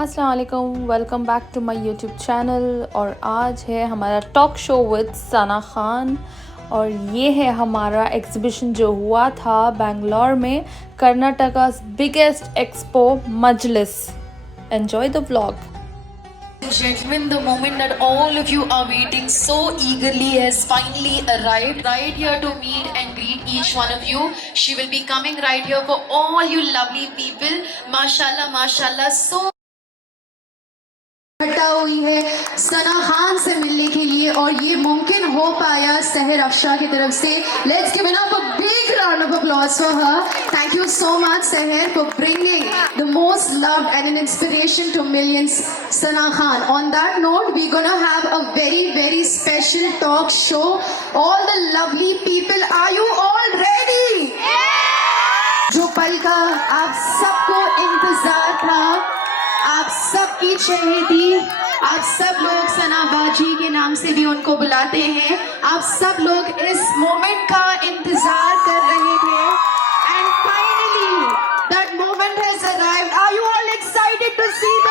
अस्सलाम वालेकुम, welcome back to my YouTube channel. और आज है हमारा talk show with Sana Khan. और ये है हमारा एग्ज़िबिशन जो हुआ था बेंगलोर में, Karnataka biggest expo Majlis. Enjoy the vlog. Gentlemen, the moment that all of you are waiting so eagerly has finally arrived. Right here to meet and greet each one of you. She will be coming right here for all you lovely people. Mashallah, mashallah, so इकट्ठा हुई है सना खान से मिलने के लिए, और ये मुमकिन हो पाया सहर अफशा की तरफ से। Let's give a big round of applause for her. Thank you so much Sehar for bringing the most loved and an inspiration to millions, Sana Khan. On that note we gonna have a very special talk show. All the lovely people, are you all ready? जो पल का आप सबको इंतजार था, आप सबकी चहेती, आप सब लोग सना बाजी के नाम से भी उनको बुलाते हैं, आप सब लोग इस मोमेंट का इंतजार कर रहे थे। And finally that moment has arrived. Are you all excited to see the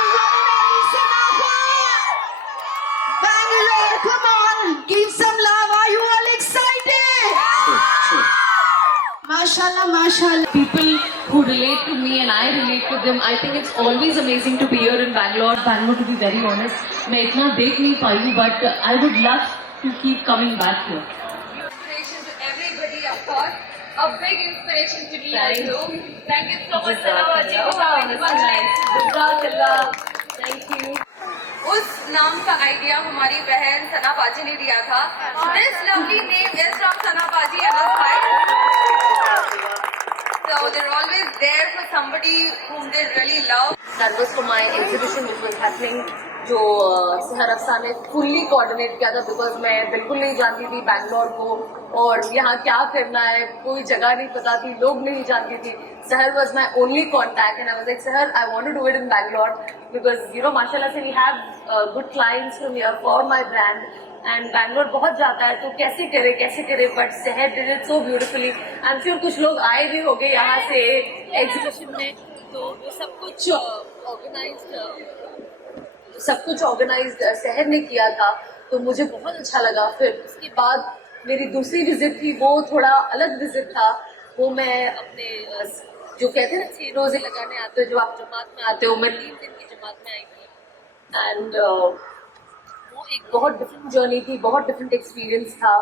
Sana Khan? Bangalore, come on, give some love. Are you all excited? Mashallah, mashallah. People who relate to me and I relate to them. I think it's always amazing to be here in Bangalore. Bangalore, to be very honest, मैं इतना देख नहीं पाई, but I would love to keep coming back here. Inspiration to everybody, of course. A big inspiration to me also. Thank you so much, Sana Baji. Thank you. उस नाम का idea हमारी बहन सना बाजी ने दिया था। This lovely name is from Sana Baji and us bhai. So they're always there for somebody whom they really love. That was for my exhibition which was happening, जो सहर अफसा ने फुल्ली कोऑर्डिनेट किया था, बिकॉज मैं बिल्कुल नहीं जानती थी बैंगलोर को और यहाँ क्या करना है, कोई जगह नहीं पता थी, लोग नहीं जानती थी। Sehar was my only contact and I was like, Sehar, I want to do it in Bangalore because you know माशाल्लाह से we have good clients from here for my brand and Bangalore बहुत जाता है, तो कैसे करे, but Sehar did it so beautifully. I am sure कुछ लोग आए भी होंगे यहाँ से एग्जीबिशन में, तो वो सब कुछ ऑर्गेनाइज्ड सहर ने किया था, तो मुझे बहुत अच्छा लगा। फिर उसके बाद मेरी दूसरी विजिट थी, वो थोड़ा अलग विजिट था। वो मैं अपने जो कहते हैं ना 6 रोजे लगाने आते हो, जो आप जमात में आते हो, मैं 3 दिन की जमात में आई थी एंड वो एक बहुत डिफरेंट जर्नी थी, बहुत डिफरेंट एक्सपीरियंस था,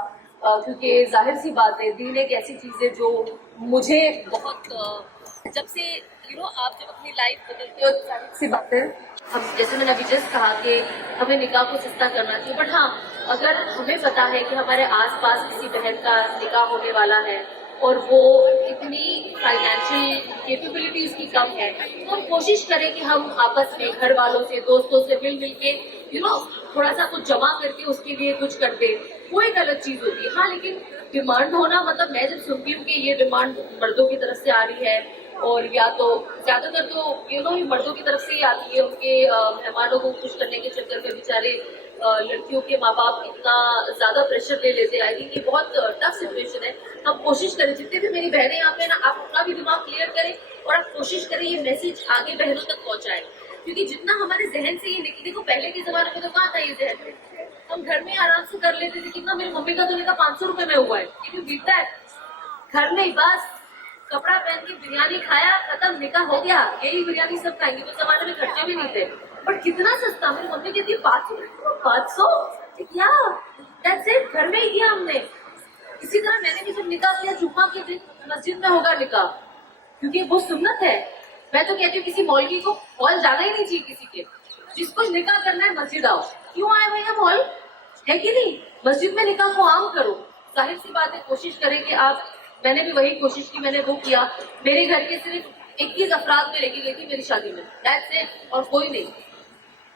क्योंकि जाहिर सी बात है दीन एक ऐसी चीज़ है जो मुझे बहुत जब से आप जब अपनी लाइफ बदलते हो, जाहिर सी बात है हम, जैसे मैंने अभी जस्ट कहा कि हमें निकाह को सस्ता करना चाहिए, बट हाँ, अगर हमें पता है कि हमारे आसपास किसी बहन का निकाह होने वाला है और वो इतनी फाइनेंशियल कैपेबिलिटी उसकी कम है, तो हम कोशिश करें कि हम आपस में घर वालों से, दोस्तों से मिल के थोड़ा सा कुछ जमा करके उसके लिए कुछ कर दे। वो एक अलग चीज होती है। हाँ, लेकिन डिमांड होना, मतलब मैं जब सुनती हूँ कि ये डिमांड मर्दों की तरफ से आ रही है, और या तो ज्यादातर तो ये मर्दों की तरफ से ही आती है, उनके मेहमानों को खुश करने के चक्कर में बेचारे लड़कियों के माँ बाप इतना ज्यादा प्रेशर ले लेते हैं। आई थिंक ये बहुत टफ सिचुएशन है। हम कोशिश करें, जितने भी मेरी बहनें यहाँ पे ना, आप अपना भी दिमाग क्लियर करें और आप कोशिश करें ये मैसेज आगे बहनों तक पहुंचाएं, क्योंकि जितना हमारे जहन से ये निकले, देखो पहले के जमाने में तो कहाँ था ये जहन में, हम घर में आराम से कर लेते थे। कितना मेरी मम्मी का तो निकाह 500 रुपए में हुआ है, क्योंकि बीता है घर में, बस कपड़ा पहन के बिरयानी खाया, खत्म, निकाह हो गया। यही बिरयानी सब खाएंगे, उस जमाने में खर्चे भी नहीं थे, बट कितना सस्ता। मेरी मम्मी कहती है 500 क्या, दैट्स इट, घर में ही किया हमने। इसी तरह मैंने भी जब निकाह किया, जुम्मा के दिन मस्जिद में होगा निकाह, क्योंकि वो सुन्नत है। मैं तो कहती हूँ किसी मौलवी को हॉल जाना ही नहीं चाहिए किसी के, जिसको निकाह करना है मस्जिद आओ। क्यों आए भैया मॉल, है कि नहीं? मस्जिद में निकाह को आम करो। जाहिर सी बात है, कोशिश करें कि आप, मैंने भी वही कोशिश की, मैंने वो किया। मेरे घर के सिर्फ 21 अफराद में लेके गई थी मेरी शादी में, दैट्स इट, और कोई नहीं,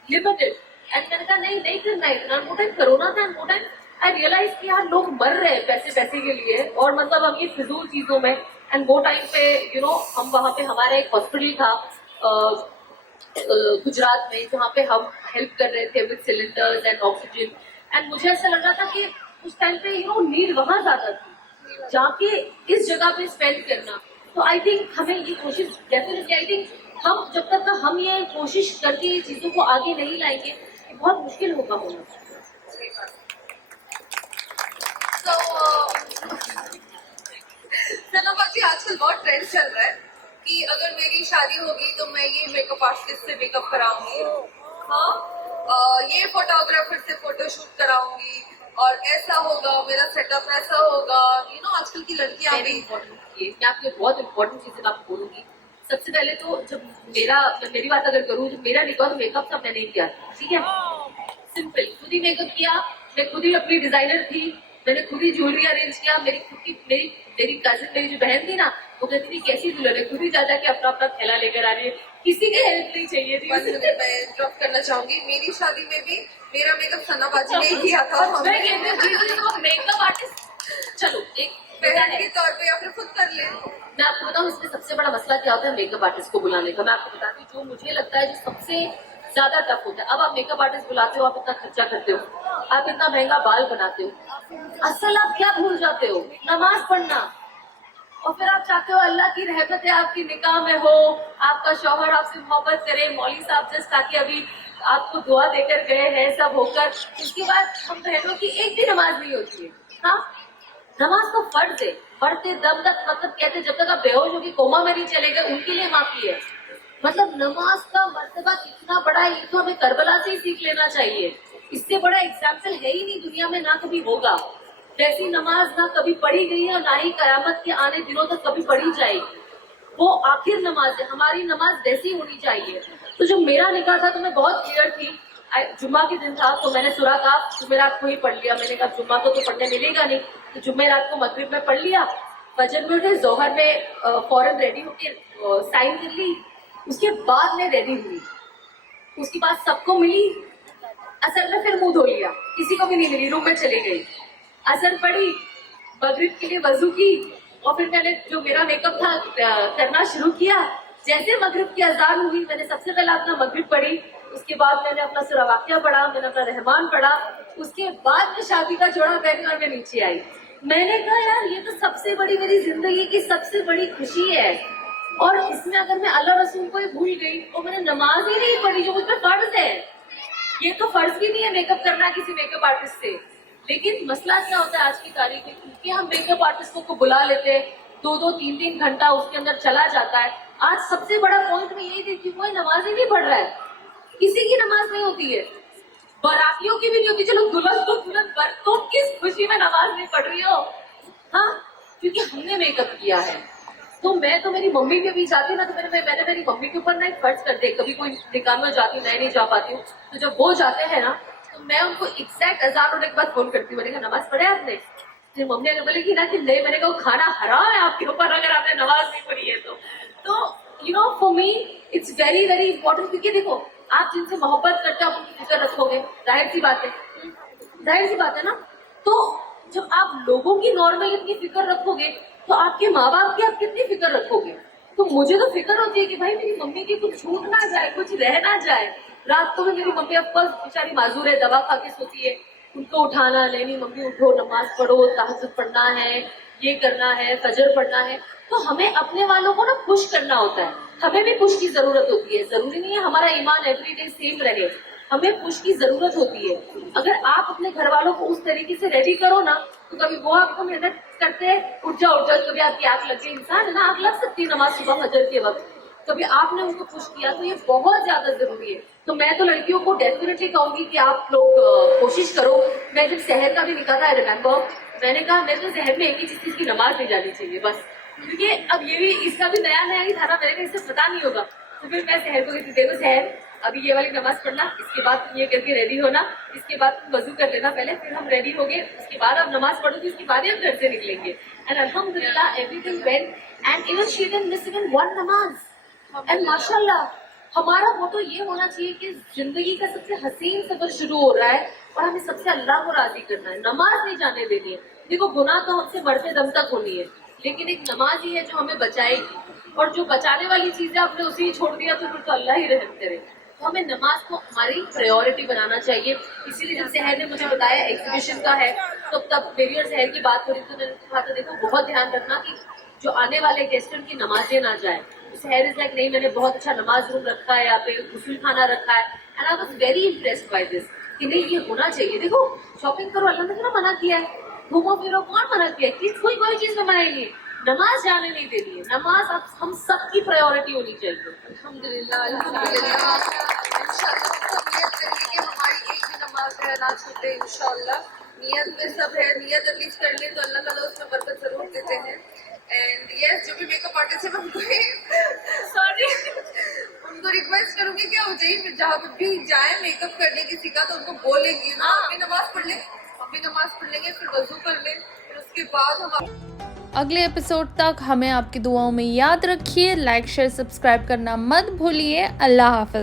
लिमिटेड। एंड मैंने कहा नहीं करना है इतना। वो टाइम कोरोना था, वो टाइम आई रियलाइज कि यार लोग मर रहे हैं पैसे के लिए, और मतलब हम ये फिजूल चीजों में। एंड वो टाइम पे हम वहाँ पे, हमारा एक हॉस्पिटल था गुजरात में, जहाँ पे हम हेल्प कर रहे थे with cylinders and oxygen. And मुझे ऐसा लग रहा था कि उस टाइम पे नीड वहां ज्यादा थी, जाके इस जगह पे स्पेंड करना। तो आई थिंक हमें ये कोशिश डेफिनेटली, आई थिंक हम जब तक हम ये कोशिश करके ये चीजों को आगे नहीं लाएंगे, ये बहुत मुश्किल होगा होना। तो सना बाजी, आजकल बहुत ट्रेंड चल रहा है कि अगर मेरी शादी होगी तो मैं ये मेकअप आर्टिस्ट से मेकअप कराऊंगी, हाँ, ये फोटोग्राफर से फोटोशूट कराऊंगी, और ऐसा होगा, मेरा सेटअप ऐसा होगा। आजकल की लड़कियां भी मैं आपको बहुत इंपॉर्टेंट चीजें आपको बोलूंगी। सबसे पहले तो जब मेरी बात अगर करूँ, जब मेरा निकाह, तो मेकअप सब मैंने ही किया, ठीक है, सिंपल, खुद ही मेकअप किया, मैं खुद ही अपनी डिजाइनर थी, मैंने खुद ही ज्वेलरी अरेंज किया। मेरी कजिन, मेरी जो बहन थी ना, वो कहती थी कैसी दुल्हन है, खुद ही जा जाके अपना अपना थैला लेकर आ रही है, किसी की हेल्प नहीं चाहिए थी। मैं ड्रॉप करना चाहूंगी, मेरी शादी में भी मेरा मेकअप सना बाजी ने ही किया था। मेकअप आर्टिस्ट, चलो एक बहन के तौर पे या फिर खुद कर ले। मैं आपको बताऊं इसमें सबसे बड़ा मसला क्या होता है मेकअप आर्टिस्ट को बुलाने का। मैं आपको बताती हूँ, जो मुझे लगता है जो सबसे ज्यादा टफ होता है। अब आप मेकअप आर्टिस्ट बुलाते हो, आप इतना खर्चा करते हो, आप इतना महंगा बाल बनाते हो, असल आप क्या भूल जाते हो, नमाज पढ़ना। और फिर आप चाहते हो अल्लाह की रहमत है आपकी निकाह में हो, आपका शौहर आपसे मोहब्बत करे, मौली साहब जस्ट ताकि अभी आपको दुआ देकर गए हैं सब होकर, उसके बाद हम बहनों की एक भी नमाज नहीं होती है। हाँ, नमाज तो फर्ज है, पढ़ते दम तक, मतलब कहते जब तक आप बेहोश होगी, कोमा में नहीं चले गए, उनके लिए माफी है। मतलब नमाज का मर्तबा कितना बड़ा है, ये तो हमें करबला से ही सीख लेना चाहिए। इससे बड़ा एग्जाम्पल है ही नहीं दुनिया में, ना कभी होगा। वैसी नमाज ना कभी पढ़ी गई है और ना ही कयामत के आने दिनों तक कभी पढ़ी जाएगी। वो आखिर नमाज है, हमारी नमाज वैसी होनी चाहिए। तो जब मेरा निकाह था तो मैं बहुत क्लियर थी। जुम्मा के दिन था तो मैंने सूरह काफ जुमेरात को ही पढ़ लिया। मैंने कहा जुम्मा को तो पढ़ने मिलेगा नहीं, तो जुमेरात को मगरिब में पढ़ लिया, फजर में उठे, जोहर में फौरन रेडी होके साइन कर ली, उसके बाद मैं रेडी हुई, उसके बाद सबको मिली, असर में फिर मुंह धो लिया, किसी को भी नहीं मिली, रूम में चली गई, असर पड़ी, मगरिब के लिए वजू की, और फिर मैंने जो मेरा मेकअप था करना शुरू किया। जैसे मगरिब की अजान हुई, मैंने सबसे पहले अपना मगरिब पढ़ी, उसके बाद मैंने अपना सूरह वाक़िया पढ़ा, मैंने अपना रहमान पढ़ा, उसके बाद मैं शादी का जोड़ा पहनी और मैं नीचे आई। मैंने कहा यार ये तो सबसे बड़ी मेरी जिंदगी की सबसे बड़ी खुशी है, और इसमें अगर मैं अल्लाह रसूल को ही भूल गई तो मैंने नमाज ही नहीं पढ़ी जो मुझ पर फर्ज है। ये तो फर्ज भी नहीं है मेकअप करना किसी मेकअप आर्टिस्ट से। लेकिन मसला क्या होता है आज की तारीख में, क्योंकि हम मेकअप आर्टिस्टों को बुला लेते हैं, 2-2, 3-3 घंटा उसके अंदर चला जाता है। आज सबसे बड़ा पॉइंट में यही देखती हूँ, कोई नमाज ही नहीं पढ़ रहा है, किसी की नमाज नहीं होती है, बारातियों की भी नहीं होती। चलो दुल्हन तो दुल्हन पर, तुम किस खुशी में नमाज नहीं पढ़ रही हो? हाँ, क्योंकि हमने मेकअप किया है। तो मैं तो मेरी मम्मी के भी जाती ना, तो मैंने मेरी मम्मी के ऊपर ना एक फर्ज कर दे, कभी कोई निकाह में जाती, मैं नहीं जा पाती हूँ, तो जब वो जाते हैं ना तो मैं उनको एग्जैक्ट अजान होने के बाद फोन करती हूँ, मैंने कहा नमाज पढ़े आपने? फिर मम्मी अगर बोलेगी ना कि नहीं, मैंने कहा खाना हराम है आपके ऊपर अगर आपने नमाज नहीं पढ़ी है तो for me it's very very important. क्योंकि देखो, आप जिनसे मोहब्बत करते हो आप उनकी फिक्र रखोगे, जाहिर सी बात है ना। तो जब आप लोगों की नॉर्मल इतनी फिक्र रखोगे तो आपके माँ बाप की आप कितनी फिक्र रखोगे? तो मुझे तो फिक्र होती है कि भाई मेरी मम्मी की कुछ छूट ना जाए, कुछ रह ना जाए। रात को भी मेरी मम्मी ऑफकोर्स बेचारी माजूर है, दवा खा के सोती है, उनको उठाना, नहीं मम्मी उठो, नमाज पढ़ो, तहज्जुद पढ़ना है, ये करना है, फजर पढ़ना है। तो हमें अपने वालों को ना पुश करना होता है, हमें भी पुश की जरूरत होती है। जरूरी नहीं है हमारा ईमान एवरीडे सेम रहे, हमें पुश की जरूरत होती है। अगर आप अपने घर वालों को उस तरीके से रेडी करो ना, तो कभी वो आपको मेहनत करते हैं, उठ जाओ, कभी आपकी आंख लग गई, इंसान है ना, आंख लग सकती है नमाज सुबह फजर के वक्त, कभी आपने उनको पुश किया, तो ये बहुत ज्यादा जरूरी है। तो मैं तो लड़कियों को डेफिनेटली कहूंगी कि आप लोग कोशिश करो। मैं जब शहर का भी निकाह था, रिमेम्बर, मैंने कहा मेरे तो शहर में एक ही चीज की नमाज नहीं जानी चाहिए बस, क्योंकि अब ये भी इसका भी नया ही था ना, मेरे को इससे पता नहीं होगा। तो फिर मैं शहर को कहती, देखो शहर, अभी ये वाली नमाज पढ़ना, इसके बाद तुम ये करके रेडी होना, इसके बाद तुम वजू कर लेना पहले, फिर हम रेडी हो गए, उसके बाद आप नमाज पढ़ोगे, उसके बाद ही हम घर से निकलेंगे। एंड अल्हम्दुलिल्लाह everything went, and even she didn't miss even one नमाज। एंड माशाल्लाह हमारा मोटो ये होना चाहिए कि जिंदगी का सबसे हसीन सफर शुरू हो रहा है और हमें सबसे अल्लाह को राजी करना है, नमाज नहीं जाने देनी है। देखो गुनाह तो हमसे मरते दम तक होनी है, लेकिन एक नमाज ही है जो हमें बचाएगी, और जो बचाने वाली चीजें आपने उसे ही छोड़ दिया तो फिर तो अल्लाह ही रहम करे। तो हमें नमाज को हमारी प्रायोरिटी बनाना चाहिए। इसीलिए जब शहर ने मुझे बताया एग्जीबिशन का है, तो तब मेरी और शहर की बात हो रही, तो मैंने कहा था देखो बहुत ध्यान रखना कि जो आने वाले गेस्ट उनकी नमाजें ना जाए, सहर इज लाइक नहीं, मैंने बहुत अच्छा नमाज रूम रखा है, यहाँ पे गुस्ल खाना रखा है, and I was very impressed by this कि नहीं ये होना चाहिए। देखो शॉपिंग करो, अल्लाह ने ना मना किया है, घूमो फिरो, कौन मना किया है? कोई चीज में मना ही नहीं। नमाज जाने नहीं देनी है, नमाज अब हम सबकी प्रायोरिटी होनी चाहिए। अल्हम्दुलिल्लाह अल्हम्दुलिल्लाह। इंशाल्लाह सब नियत करेंगे कि हमारी एक भी नमाज है ना छूटे। इंशाल्लाह नियत में सब है, नियत एटलीस्ट कर ले तो अल्लाह ताला उसमें बरकत जरूर देते हैं। एंड यस, जो भी मेकअप आर्टिस्ट है मैं उनको सॉरी उनको रिक्वेस्ट करूंगी कि वो जाइए, जहाँ पर भी जाए मेकअप करने किसी का तो उनको बोलेंगी ना हम भी नमाज पढ़ लें, हम भी नमाज पढ़ लेंगे, फिर वजू कर लें, फिर उसके बाद हम अगले एपिसोड तक हमें आपकी दुआओं में याद रखिए। लाइक शेयर सब्सक्राइब करना मत भूलिए। अल्लाह हाफ़िज़।